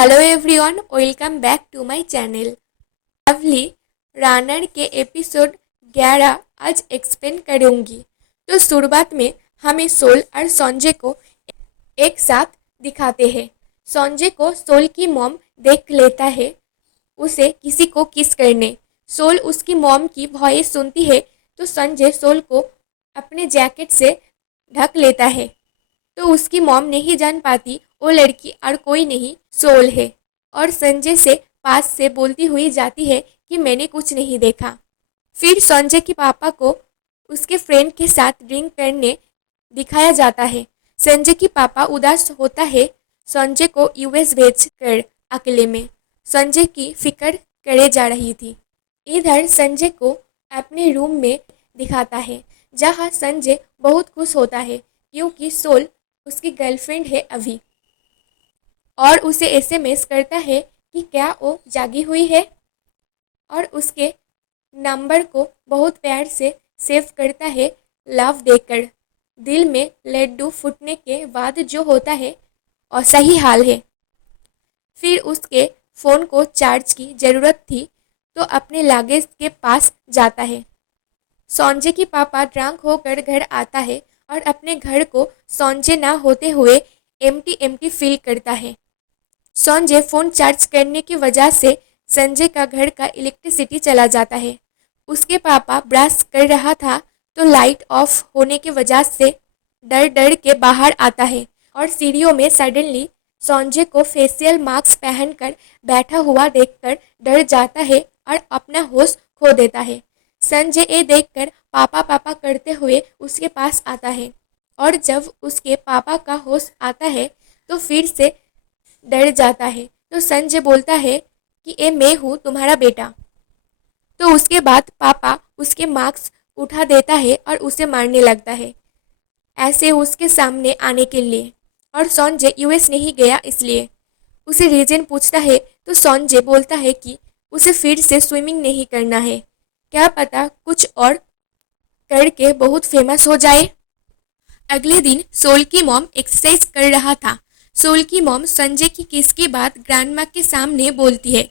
Hello everyone, welcome back to my channel. Lovely runner के episode 11 आज explain करूंगी। तो शुरुआत में हमें सोल और संजय को एक साथ दिखाते हैं। संजय को सोल की मॉम देख लेता है उसे किसी को किस करने। सोल उसकी मॉम की वॉइस सुनती है तो संजय सोल को अपने जैकेट से ढक लेता है। तो उसकी मॉम नहीं जान पाती वो लड़की और कोई नहीं सोल है, और संजय से पास से बोलती हुई जाती है कि मैंने कुछ नहीं देखा। फिर संजय के पापा को उसके फ्रेंड के साथ ड्रिंक करने दिखाया जाता है। संजय की पापा उदास होता है संजय को यूएस भेज कर अकेले में। संजय की फिक्र करे जा रही थी। इधर संजय को अपने रूम में दिखाता है जहां संजय बहुत खुश होता है क्योंकि सोल उसकी गर्लफ्रेंड है अभी, और उसे एसएमएस करता है कि क्या वो जागी हुई है, और उसके नंबर को बहुत प्यार से सेव करता है लव देकर। दिल में लड्डू फूटने के बाद जो होता है वैसा ही हाल है। फिर उसके फ़ोन को चार्ज की ज़रूरत थी तो अपने लगेज के पास जाता है। संजय की पापा ड्रंक होकर घर आता है और अपने घर को संजय ना होते हुए एम्प्टी एम्प्टी फील करता है। संजय फ़ोन चार्ज करने की वजह से संजय का घर का इलेक्ट्रिसिटी चला जाता है। उसके पापा ब्रश कर रहा था तो लाइट ऑफ होने की वजह से डर डर के बाहर आता है, और सीढ़ियों में सडनली संजय को फेशियल मास्क पहनकर बैठा हुआ देखकर डर जाता है और अपना होश खो देता है। संजय ये देखकर पापा पापा करते हुए उसके पास आता है, और जब उसके पापा का होश आता है तो फिर से डर जाता है। तो संजय बोलता है कि ये मैं हूँ तुम्हारा बेटा। तो उसके बाद पापा उसके मार्क्स उठा देता है और उसे मारने लगता है ऐसे उसके सामने आने के लिए, और संजय यूएस नहीं गया इसलिए। उसे रीजन पूछता है तो संजय बोलता है कि उसे फिर से स्विमिंग नहीं करना है, क्या पता कुछ और करके बहुत फेमस हो जाए। अगले दिन सोल की मॉम एक्सरसाइज कर रहा था। सोल की मॉम संजय की किस की बात ग्रैंडमा के सामने बोलती है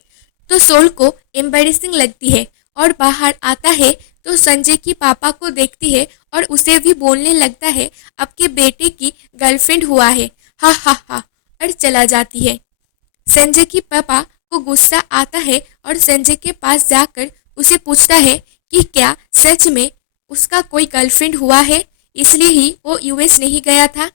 तो सोल को एम्बैरेसिंग लगती है, और बाहर आता है तो संजय की पापा को देखती है और उसे भी बोलने लगता है आपके बेटे की गर्लफ्रेंड हुआ है, हा हा हा, और चला जाती है। संजय की पापा को गुस्सा आता है और संजय के पास जाकर उसे पूछता है कि क्या सच में उसका कोई गर्लफ्रेंड हुआ है, इसलिए ही वो यूएस नहीं गया था।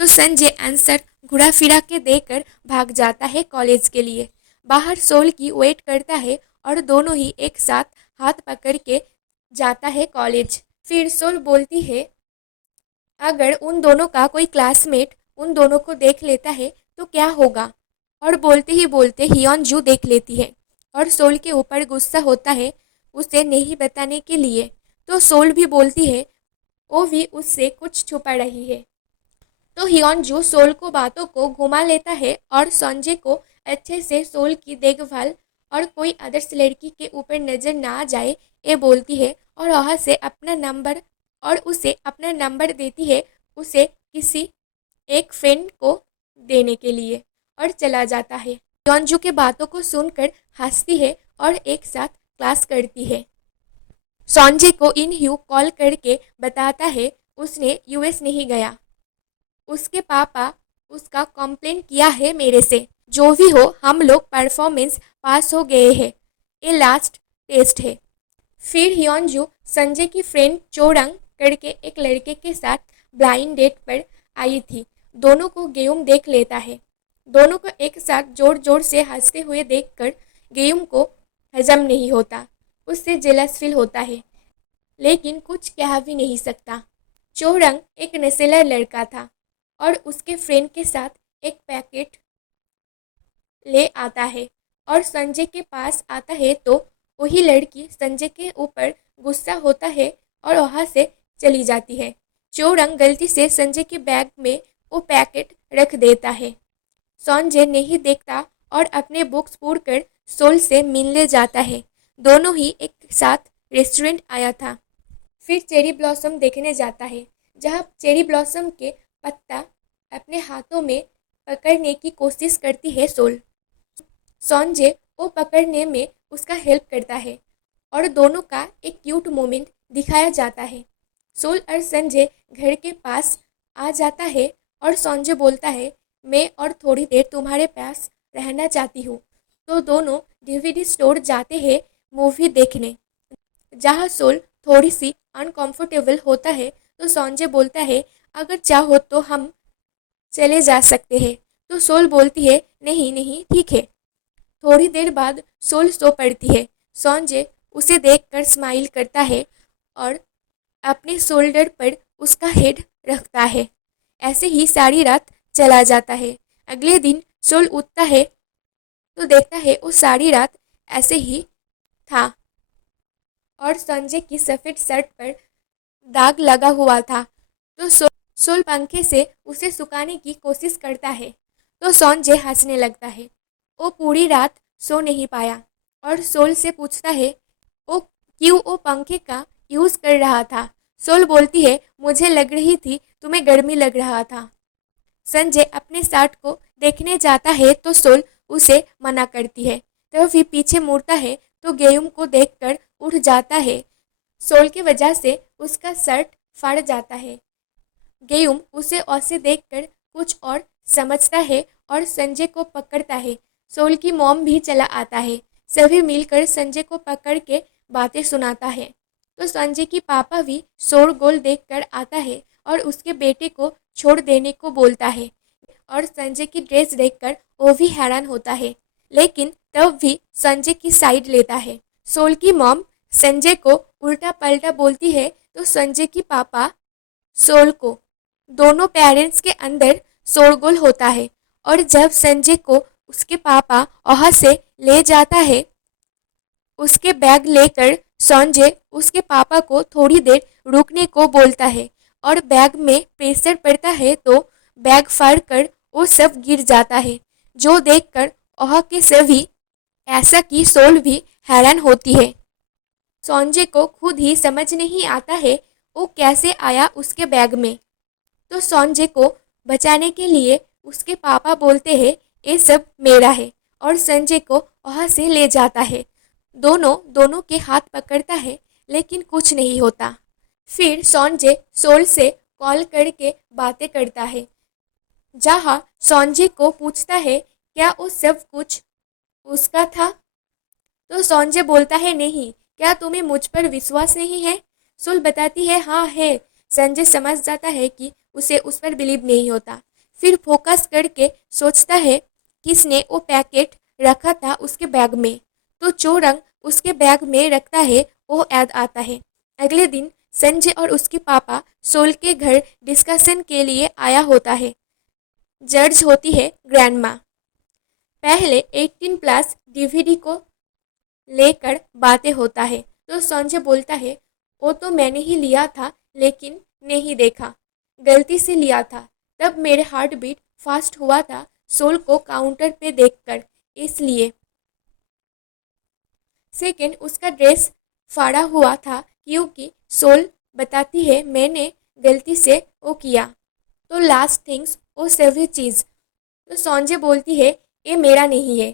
तो संजय आंसर घुरा फिरा के देकर भाग जाता है कॉलेज के लिए। बाहर सोल की वेट करता है और दोनों ही एक साथ हाथ पकड़ के जाता है कॉलेज। फिर सोल बोलती है अगर उन दोनों का कोई क्लासमेट उन दोनों को देख लेता है तो क्या होगा, और बोलते ही बोलते हियॉन जू देख लेती है और सोल के ऊपर गुस्सा होता है उसे नहीं बताने के लिए। तो सोल भी बोलती है वो भी उससे कुछ छुपा रही है। तो हियॉन्जू सोल को बातों को घुमा लेता है और संजय को अच्छे से सोल की देखभाल और कोई आदर्श लड़की के ऊपर नजर ना जाए ये बोलती है, और वहाँ से अपना नंबर और उसे अपना नंबर देती है उसे किसी एक फ्रेंड को देने के लिए, और चला जाता है। हियॉन्जू के बातों को सुनकर हंसती है और एक साथ क्लास करती है। संजय को इन ह्यू कॉल करके बताता है उसने यूएस नहीं गया, उसके पापा उसका कंप्लेन किया है मेरे से। जो भी हो हम लोग परफॉर्मेंस पास हो गए हैं, ये लास्ट टेस्ट है। फिर हियॉन्जू संजय की फ्रेंड चोरंग करके एक लड़के के साथ ब्लाइंड डेट पर आई थी। दोनों को गेयूम देख लेता है। दोनों को एक साथ जोर जोर से हंसते हुए देखकर गेयूम को हजम नहीं होता, उससे जेलस फील होता है लेकिन कुछ कह भी नहीं सकता। चोरंग एक नशेला लड़का था और उसके फ्रेंड के साथ एक पैकेट ले आता है और संजय के पास आता है तो वही लड़की संजय के ऊपर गुस्सा होता है और वहाँ से चली जाती है। चोरंग गलती से संजय के बैग में वो पैकेट रख देता है। संजय नहीं देखता और अपने बुक्स पढ़कर सोल से मिलने जाता है। दोनों ही एक साथ रेस्टोरेंट आया था। फिर चेरी ब्लॉसम देखने जाता है जहाँ चेरी ब्लॉसम के पत्ता अपने हाथों में पकड़ने की कोशिश करती है सोल। संजय वो पकड़ने में उसका हेल्प करता है और दोनों का एक क्यूट मोमेंट दिखाया जाता है। सोल और संजय घर के पास आ जाता है और संजय बोलता है, मैं और थोड़ी देर तुम्हारे पास रहना चाहती हूँ। तो दोनों डीवीडी स्टोर जाते हैं मूवी देखने, जहाँ सोल थोड़ी सी अनकंफर्टेबल होता है। तो संजय बोलता है, अगर चाहो तो हम चले जा सकते हैं। तो सोल बोलती है, नहीं नहीं ठीक है। थोड़ी देर बाद सोल सो पड़ती है। संजय उसे देखकर स्माइल करता है और अपने शोल्डर पर उसका हेड रखता है। ऐसे ही सारी रात चला जाता है। अगले दिन सोल उठता है तो देखता है वो सारी रात ऐसे ही था और संजय की सफ़ेद शर्ट पर दाग लगा हुआ था। तो सोल पंखे से उसे सुखाने की कोशिश करता है तो संजय हंसने लगता है। वो पूरी रात सो नहीं पाया और सोल से पूछता है वो क्यों वो पंखे का यूज़ कर रहा था। सोल बोलती है, मुझे लग रही थी तुम्हें गर्मी लग रहा था। संजय अपने शर्ट को देखने जाता है तो सोल उसे मना करती है। तो फिर पीछे मुड़ता है तो गेयूम को देखकर उठ जाता है। सोल की वजह से उसका शर्ट फाड़ जाता है। गेयूम उसे ऐसे देखकर कुछ और समझता है और संजय को पकड़ता है। सोल की मॉम भी चला आता है। सभी मिलकर संजय को पकड़ के बातें सुनाता है। तो संजय की पापा भी शोरगुल देखकर आता है और उसके बेटे को छोड़ देने को बोलता है और संजय की ड्रेस देखकर वो भी हैरान होता है, लेकिन तब भी संजय की साइड लेता है। सोल की मॉम संजय को उल्टा पलटा बोलती है तो संजय की पापा सोल को। दोनों पेरेंट्स के अंदर शोरगुल होता है और जब संजय को उसके पापा वहाँ से ले जाता है, उसके बैग लेकर संजय उसके पापा को थोड़ी देर रुकने को बोलता है और बैग में प्रेशर पड़ता है तो बैग फाड़ कर वो सब गिर जाता है, जो देखकर वहाँ के सभी ऐसा कि सोल भी हैरान होती है। संजय को खुद ही समझ नहीं आता है वो कैसे आया उसके बैग में। तो संजय को बचाने के लिए उसके पापा बोलते हैं ये सब मेरा है और संजय को वहाँ से ले जाता है। दोनों के हाथ पकड़ता है लेकिन कुछ नहीं होता। फिर संजय सोल से कॉल करके बातें करता है, जहाँ संजय को पूछता है क्या वो सब कुछ उसका था। तो संजय बोलता है, नहीं, क्या तुम्हें मुझ पर विश्वास नहीं है। सोल बताती है, हाँ है। संजय समझ जाता है कि उसे उस पर बिलीव नहीं होता। फिर फोकस करके सोचता है किसने वो पैकेट रखा था उसके बैग में। तो जो रंग उसके बैग में रखता है वो याद आता है। अगले दिन संजय और उसके पापा सोल के घर डिस्कशन के लिए आया होता है। जज होती है ग्रैंडमा। पहले 18+ डीवीडी को लेकर बातें होता है। तो संजय बोलता है, वो तो मैंने ही लिया था लेकिन नहीं देखा, गलती से लिया था। तब मेरे हार्ट बीट फास्ट हुआ था सोल को काउंटर पे देखकर, इसलिए। सेकंड, उसका ड्रेस फाड़ा हुआ था क्योंकि सोल बताती है मैंने गलती से वो किया। तो लास्ट थिंग्स, वो सभी चीज़। तो संजय बोलती है ये मेरा नहीं है,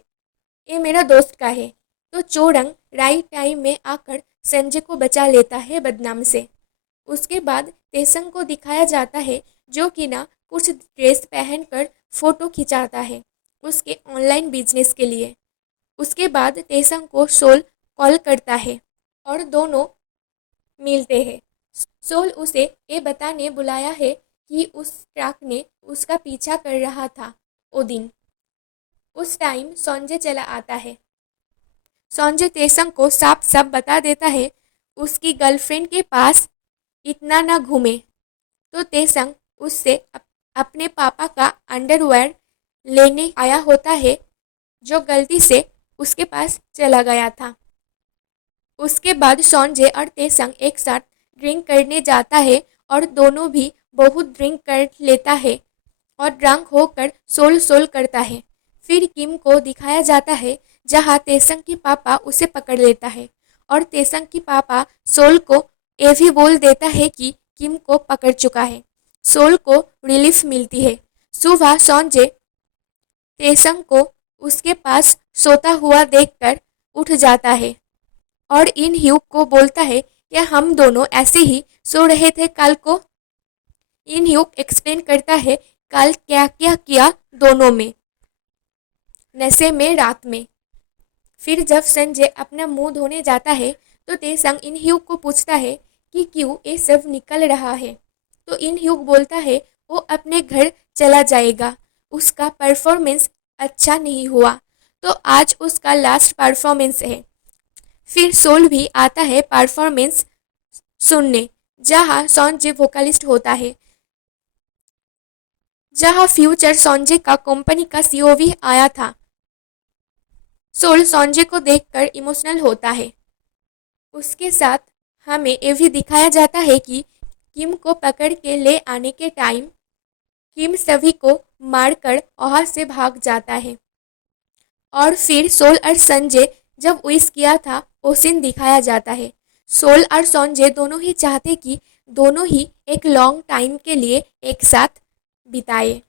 ये मेरा दोस्त का है। तो चोरंग राइट टाइम में आकर संजय को बचा लेता है बदनाम से। उसके बाद तेसंग को दिखाया जाता है जो कि ना कुछ ड्रेस पहनकर फोटो खिंचाता है उसके ऑनलाइन बिजनेस के लिए। उसके बाद तेसंग को सोल कॉल करता है और दोनों मिलते हैं। सोल उसे ये बताने बुलाया है कि उस ट्रक ने उसका पीछा कर रहा था वो दिन। उस टाइम संजय चला आता है। संजय तेसंग को साफ साफ बता देता है उसकी गर्लफ्रेंड के पास इतना ना घूमे। तो तेसंग उससे अपने पापा का अंडरवेयर लेने आया होता है जो गलती से उसके पास चला गया था। उसके बाद संजय और तेसंग एक साथ ड्रिंक करने जाता है और दोनों भी बहुत ड्रिंक कर लेता है और ड्रंक होकर सोल सोल करता है। फिर किम को दिखाया जाता है जहाँ तेसंग की पापा उसे पकड़ लेता है और तेसंग की पापा सोल को ये भी बोल देता है कि किम को पकड़ चुका है। सोल को रिलीफ मिलती है। सुबह संजय तेसंग को उसके पास सोता हुआ देखकर उठ जाता है और इन ह्यूग को बोलता है कि हम दोनों ऐसे ही सो रहे थे कल को। इन ह्यूग एक्सप्लेन करता है कल क्या क्या किया दोनों में, नशे में, रात में। फिर जब संजय अपना मुंह धोने जाता है तो तेसंग इन ह्यूग को पूछता है कि क्यों ये सब निकल रहा है। तो इन ह्यूग बोलता है वो अपने घर चला जाएगा, उसका परफॉर्मेंस अच्छा नहीं हुआ, तो आज उसका लास्ट परफॉर्मेंस है। फिर सोल भी आता है परफॉर्मेंस सुनने, जहाँ संजय वोकलिस्ट होता है, जहाँ फ्यूचर संजय का कंपनी का सीईओ भी आया था। सोल संजय को देखकर इमोशनल होता है। उसके साथ हमें ये भी दिखाया जाता है कि किम को पकड़ के ले आने के टाइम किम सभी को मारकर वहां से भाग जाता है। और फिर सोल और संजय जब विश किया था वो सीन दिखाया जाता है। सोल और संजय दोनों ही चाहते कि दोनों ही एक लॉन्ग टाइम के लिए एक साथ बिताए।